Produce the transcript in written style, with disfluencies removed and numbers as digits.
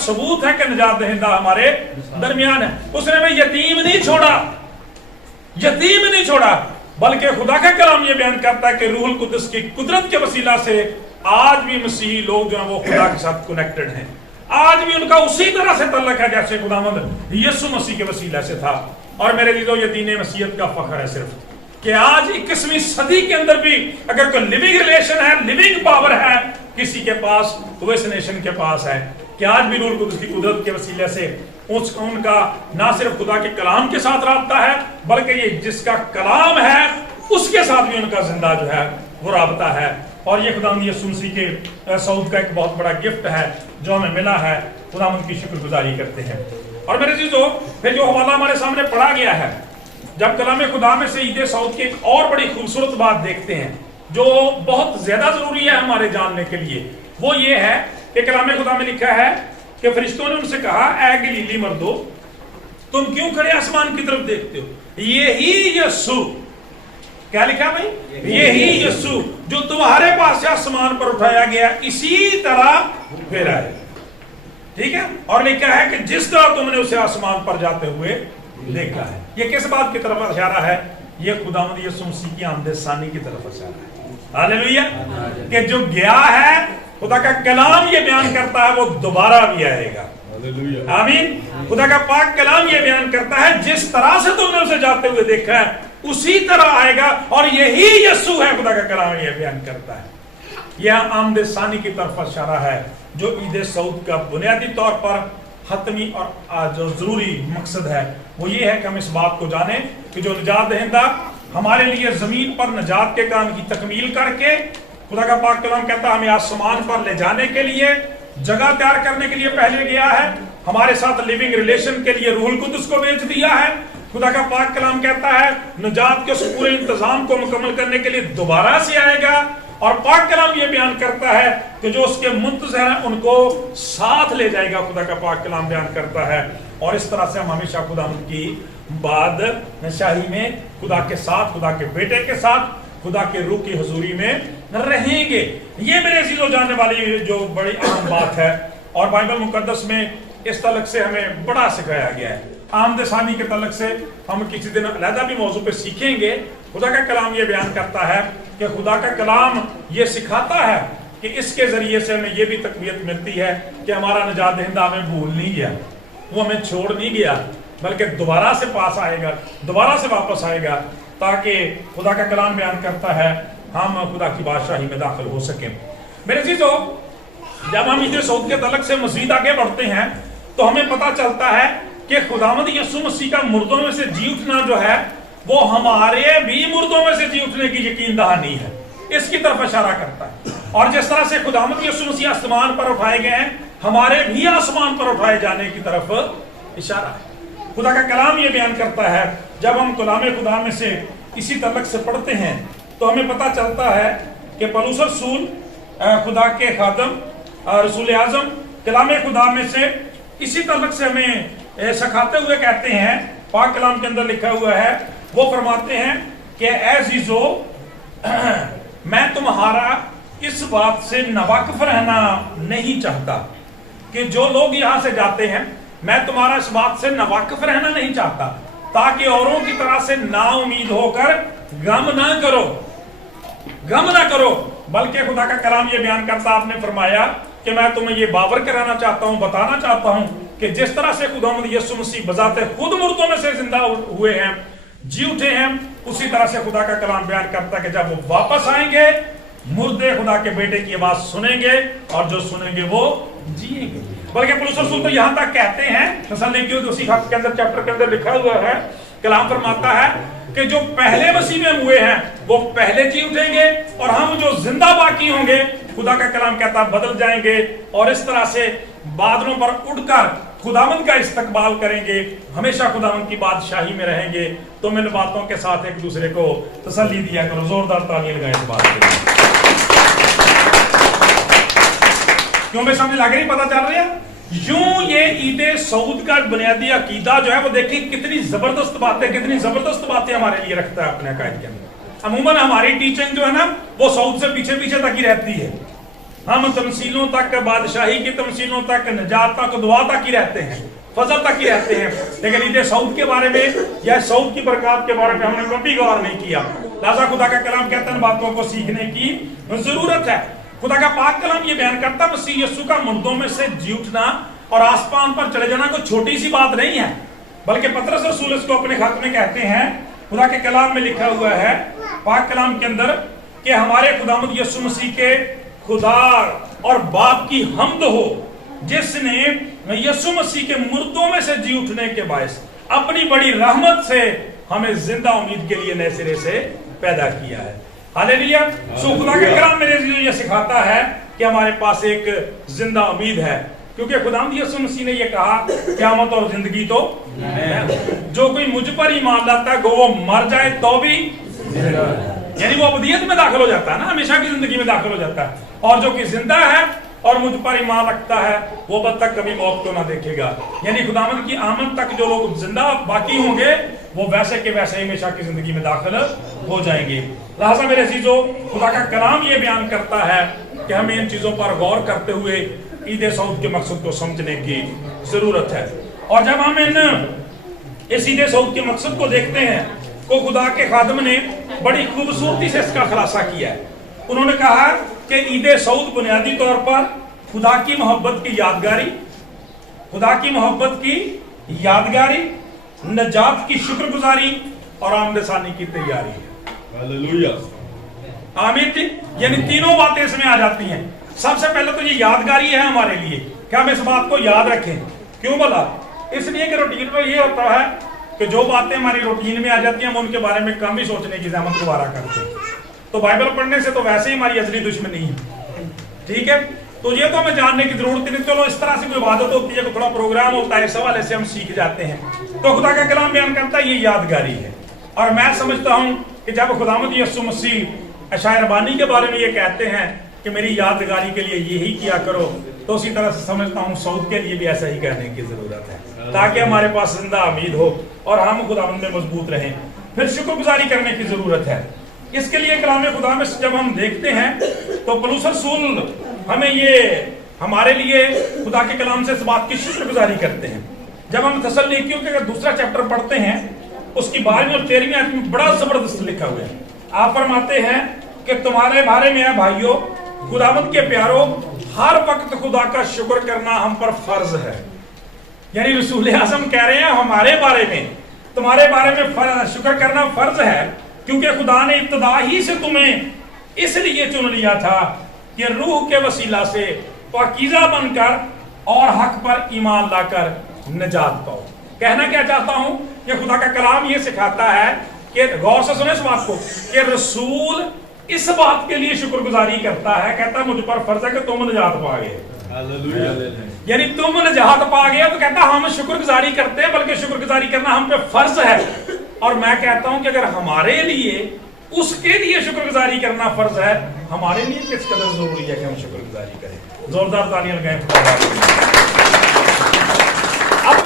सबूत है कि निजात दहिंदा हमारे दरमियान है। उसने हमें यतीम नहीं छोड़ा, यतीम नहीं छोड़ा, बल्कि खुदा का कलाम ये बयान करता है कि रूहुल कुद्दुस की कुदरत के वसीला से आज भी मसीही लोग जो हैं वो खुदा के साथ कनेक्टेड हैं। आज भी उनका उसी तरह से तल्लक है जैसे खुदावंद यीशु मसीह के वसीला से था। और मेरे लिए तो ये दीन मसीहत का फख्र है सिर्फ कि आज 21वीं सदी के अंदर भी अगर कोई लिविंग रिलेशन है, लिविंग पावर है किसी के पास, तो वो इस नेशन के पास है कि आज भी रूहुल कुद्दुस की कुदरत के वसीले से उनका ना सिर्फ खुदा के कलाम के साथ राब्ता है, बल्कि ये जिसका कलाम है उसके साथ भी उनका जिंदा जो है वो राब्ता है। और ये खुदावंद यीशु मसीह के सऊद का एक बहुत बड़ा गिफ्ट है जो हमें मिला है। खुदावंद की शुक्रगुजारी करते हैं। और मेरे चीजों, फिर जो हवाला हमारे सामने पढ़ा गया है, जब कलाम खुदा में से ईद सऊद की एक और बड़ी खूबसूरत बात देखते हैं जो बहुत ज्यादा जरूरी है हमारे जानने के लिए, वो ये है कि कलाम खुदा में लिखा है कि फरिश्तों ने उनसे कहा, ऐ गलीली मर्दो, तुम क्यों खड़े आसमान की तरफ देखते हो? यही यीशु, क्या लिखा भाई? यही यीशु जो तुम्हारे पास से आसमान पर उठाया गया इसी तरह फिर आए। ठीक है, और लिखा है कि जिस तरह तुमने उसे आसमान पर जाते हुए देखा है। ये किस बात की तरफ इशारा है? ये खुदावंद यीशु मसीह की आमद-ए-सानी की तरफ इशारा है। हालेलुया, कि जो गया है, खुदा का कलाम ये बयान करता है वो दोबारा भी आएगा। आमीन। खुदा का पाक कलाम ये बयान करता है जिस तरह से तुमने उसे जाते हुए देखा है उसी तरह आएगा, और यही यीशु है। खुदा का कलाम ये बयान करता है। यह आमद-ए-सानी की तरफ इशारा है जो ईद सऊद का बुनियादी तौर पर हतमी और जो जरूरी मकसद है वो ये है कि हम इस बात को जाने कि जो निजात दहिंदा हमारे लिए जमीन पर निजात के काम की तकमील करके, खुदा का पाक कलाम कहता है हमें आसमान पर ले जाने के लिए, जगह तैयार करने के लिए पहले गया है, हमारे साथ लिविंग रिलेशन के लिए रूहुल कुद्दुस को भेज दिया है। खुदा का पाक कलाम कहता है निजात के उस पूरे इंतजाम को मुकम्मल करने के लिए दोबारा से आएगा, और पाक कलाम ये बयान करता है कि जो उसके मुंतज़र हैं उनको साथ ले जाएगा। खुदा का पाक कलाम बयान करता है, और इस तरह से हम हमेशा खुदा की बादशाही में खुदा के साथ, खुदा के बेटे के साथ, खुदा के रूह की हुजूरी में रहेंगे। ये मेरे अजीजों जानने वाली जो बड़ी अहम बात है, और बाइबल मुकद्दस में इस तलक से हमें बड़ा सिखाया गया है। आमद-ए-सानी के तलक से हम किसी दिन अलहदा भी मौजू पे सीखेंगे। खुदा का कलाम ये बयान करता है कि खुदा का कलाम ये सिखाता है कि इसके जरिए से हमें ये भी तकवीत मिलती है कि हमारा निजात दहिंदा हमें भूल नहीं गया, वो हमें छोड़ नहीं गया, बल्कि दोबारा से पास आएगा, दोबारा से वापस आएगा, ताकि खुदा का कलाम बयान करता है हम खुदा की बादशाही में दाखिल हो सकें। मेरे चीजों, जब हम ईद सऊद के तलक से मजीद आगे बढ़ते हैं तो हमें पता चलता है कि खुदावंद यीशु मसीह का मुर्दों में से जी उठना जो है वो हमारे भी मुर्दों में से जी उठने की यकीन दहानी है, इसकी तरफ इशारा करता है। और जिस तरह से खुदावंद यीशु मसीह आसमान पर उठाए गए हैं, हमारे भी आसमान पर उठाए जाने की तरफ इशारा है। खुदा का कलाम ये बयान करता है, जब हम कलाम खुदा में से इसी तलक से पढ़ते हैं तो हमें पता चलता है कि पौलुस रसूल, खुदा के खादम, रसूल आजम, कलाम खुदा में से इसी तलक से हमें सिखाते हुए कहते हैं, पाक कलाम के अंदर लिखा हुआ है, वो फरमाते हैं कि ऐ अजीजो, मैं तुम्हारा इस बात से नावाकिफ रहना नहीं चाहता कि जो लोग यहाँ से जाते हैं, मैं तुम्हारा इस बात से नावाकिफ रहना नहीं चाहता ताकि औरों की तरह से नाउमीद होकर गम ना करो, गम ना करो, बल्कि खुदा का कलाम ये बयान करता, आपने फरमाया कि मैं तुम्हें ये बावर कराना चाहता हूँ, बताना चाहता हूँ कि जिस तरह से खुदावंद यीशु मसीह बजाते खुद मुर्दों में से जिंदा हुए हैं, जी उठे हैं, उसी तरह से खुदा का कलाम बयान करता है कि जब वो वापस आएंगे, मुर्दे खुदा के बेटे की आवाज सुनेंगे, और जो सुनेंगे वो जिएंगे। बल्कि पौलुस रसूल तो यहाँ तक कहते हैं, तसल्लीकियों उसी खत के अंदर, चैप्टर के अंदर लिखा हुआ है, कलाम फरमाता है कि जो पहले मसीह में हुए हैं वो पहले जी उठेंगे, और हम जो जिंदा बाकी होंगे, खुदा का कलाम कहता बदल जाएंगे, और इस तरह से बादलों पर उड़कर खुदावंद का इस्तकबाल करेंगे, हमेशा खुदावंद की बादशाही में रहेंगे। तो इन बातों के साथ एक दूसरे को तसल्ली दिया करो, जोरदार ताली लगाएं इस बात के लिए। क्यों मैं समझ लग रही, पता चल रही है? यूं ये ईद सऊद का बुनियादी अकीदा जो है वो देखिए कितनी जबरदस्त बातें हमारे लिए रखता है अपने अकायद के अंदर। अमूमन हमारी टीचिंग जो है ना वो सऊद से पीछे पीछे तक ही रहती है, ہم تمثیلوں تک، بادشاہی کی تمثیلوں تک، نجات تک، دعا تک ہی رہتے ہیں، فضل تک ہی رہتے ہیں، لیکن عید سعود کے بارے میں یا سعود کی برکات کے بارے میں ہم نے کبھی غور نہیں کیا۔ لہذا خدا کا کلام کہتا ہے ان باتوں کو سیکھنے کی ضرورت ہے۔ خدا کا پاک کلام یہ بیان کرتا ہے مسیح یسوع کا مردوں میں سے جی اٹھنا اور آسمان پر چلے جانا کوئی چھوٹی سی بات نہیں ہے، بلکہ پطرس رسول اس کو اپنے خط میں کہتے ہیں، خدا کے کلام میں لکھا ہوا ہے پاک کلام کے اندر کہ ہمارے خداوند یسوع مسیح کے خدا اور باپ کی حمد ہو جس نے یسوع مسیح کے مردوں میں سے جی اٹھنے کے باعث اپنی بڑی رحمت سے ہمیں زندہ امید کے لیے نئے سرے سے پیدا کیا ہے۔ ہاللیلویا۔ سو خدا کے کلام میرے یہ سکھاتا ہے کہ ہمارے پاس ایک زندہ امید ہے، کیونکہ خداوند یسوع مسیح نے یہ کہا قیامت اور زندگی تو جو کوئی مجھ پر ایمان لاتا ہے گو وہ مر جائے تو بھی، یعنی وہ ابدیت میں داخل ہو جاتا ہے نا، ہمیشہ کی زندگی میں داخل ہو جاتا ہے، اور جو کہ زندہ ہے اور مجھ پر ایمان رکھتا ہے وہ بد تک کبھی موت کو نہ دیکھے گا۔ یعنی خداوند کی آمد تک جو لوگ زندہ باقی ہوں گے وہ ویسے کے ویسے ہمیشہ کی زندگی میں داخل ہو جائیں گے۔ لہٰذا میرے عزیزو، خدا کا کلام یہ بیان کرتا ہے کہ ہمیں ان چیزوں پر غور کرتے ہوئے عید سعود کے مقصد کو سمجھنے کی ضرورت ہے۔ اور جب ہم اس عید سعود کے مقصد کو دیکھتے ہیں تو خدا کے خادم نے بڑی خوبصورتی سے اس کا خلاصہ کیا ہے۔ انہوں نے کہا کہ عید سعود بنیادی طور پر خدا کی محبت کی یادگاری، خدا کی محبت کی یادگاری، نجات کی شکر گزاری اور آمد ثانی کی تیاری ہے۔ ہاللیلویا۔ آمین۔ یعنی تینوں باتیں اس میں آ جاتی ہیں۔ سب سے پہلے تو یہ یادگاری ہے ہمارے لیے کہ ہم اس بات کو یاد رکھیں۔ کیوں بولا؟ اس لیے کہ روٹین میں یہ ہوتا ہے کہ جو باتیں ہماری روٹین میں آ جاتی ہیں ہم ان کے بارے میں کم ہی سوچنے کی زحمت دوبارہ کرتے ہیں۔ تو بائبل پڑھنے سے تو ویسے ہی ہماری ازلی دشمنی ہے، ٹھیک ہے؟ تو یہ تو ہمیں جاننے کی ضرورت نہیں، چلو اس طرح سے کوئی عبادت ہوتی ہے، تھوڑا پروگرام ہوتا ہے، اس حوالے سے ہم سیکھ جاتے ہیں۔ تو خدا کا کلام بیان کرتا ہے یہ یادگاری ہے، اور میں سمجھتا ہوں کہ جب خداوند یسوع مسیح اشعیا ربانی کے بارے میں یہ کہتے ہیں کہ میری یادگاری کے لیے یہی کیا کرو، تو اسی طرح سے سمجھتا ہوں سعود کے لیے بھی ایسا ہی کرنے کی ضرورت ہے، تاکہ ہمارے پاس زندہ امید ہو اور ہم خداوند میں مضبوط رہیں۔ پھر شکر گزاری کرنے کی ضرورت ہے۔ اس کے لیے کلام خدا میں جب ہم دیکھتے ہیں تو پولس رسول ہمیں یہ ہمارے لیے خدا کے کلام سے اس بات کی شکر گزاری کرتے ہیں۔ جب ہم تسلونیکیوں کے دوسرا چیپٹر پڑھتے ہیں اس کی 12ویں اور 13ویں آیت میں بڑا زبردست لکھا ہوا ہے۔ آپ فرماتے ہیں کہ تمہارے بارے میں ہے بھائیو، خداوند کے پیارو، ہر وقت خدا کا شکر کرنا ہم پر فرض ہے۔ یعنی رسول اعظم کہہ رہے ہیں ہمارے بارے میں، تمہارے بارے میں شکر کرنا فرض ہے، کیونکہ خدا نے ابتدا ہی سے تمہیں اس لیے چن لیا تھا کہ روح کے وسیلہ سے پاکیزہ بن کر اور حق پر ایمان لا کر نجات پاؤ۔ کہنا کیا چاہتا ہوں کہ خدا کا کلام یہ سکھاتا ہے کہ غور سے سنیں اس بات کو کہ رسول اس بات کے لیے شکر گزاری کرتا ہے، کہتا ہے مجھ پر فرض ہے کہ تم نجات پا گئے۔ یعنی تم نجات پا گئے تو کہتا ہم شکر گزاری کرتے ہیں، بلکہ شکر گزاری کرنا ہم پہ فرض ہے۔ اور میں کہتا ہوں کہ اگر ہمارے لیے اس کے لیے شکر گزاری کرنا فرض ہے، ہمارے لیے کس قدر ضروری ہے کہ ہم شکر گزاری کریں۔ زوردار تالیاں لگائیں۔